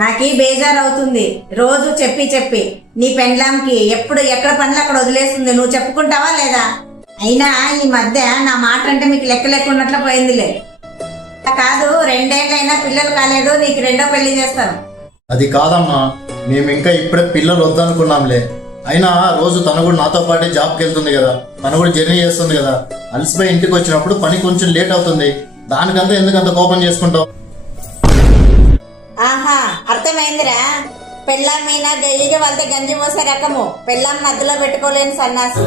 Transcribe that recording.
నాకీ బేజారు అవుతుంది రోజు చెప్పి చెప్పి. నీ పెండ్లాంకి ఎప్పుడు ఎక్కడ పనులు అక్కడ వదిలేస్తుంది. నువ్వు చెప్పుకుంటావా లేదా? అయినా ఈ మధ్య నా మాట అంటే మీకు లెక్క లేకున్నట్లు పోయిందిలే. కాదు, 2 ఏళ్ళైనా పిల్లలు కాలేదు, నీకు 2వ పెళ్లి చేస్తాను. అది కాదమ్మా, మేము ఇంకా ఇప్పుడే పిల్లలు వద్దనుకున్నాంలే. అయినా రోజు తను కూడా నాతో పాటే జాబ్కి వెళ్తుంది కదా, తను కూడా జర్నీ చేస్తుంది కదా. అలసిపోయి ఇంటికి వచ్చినప్పుడు పని కొంచెం లేట్ అవుతుంది. దానికంతా ఎందుకంత కోపం చేసుకుంటావు? ఆహా, అర్థమైందిరా. పెళ్ళాం మీద గయ్యగా వాళ్ళతో గంజి మోసే రకము. పెళ్ళాం మధ్యలో పెట్టుకోలేని సన్నాసి.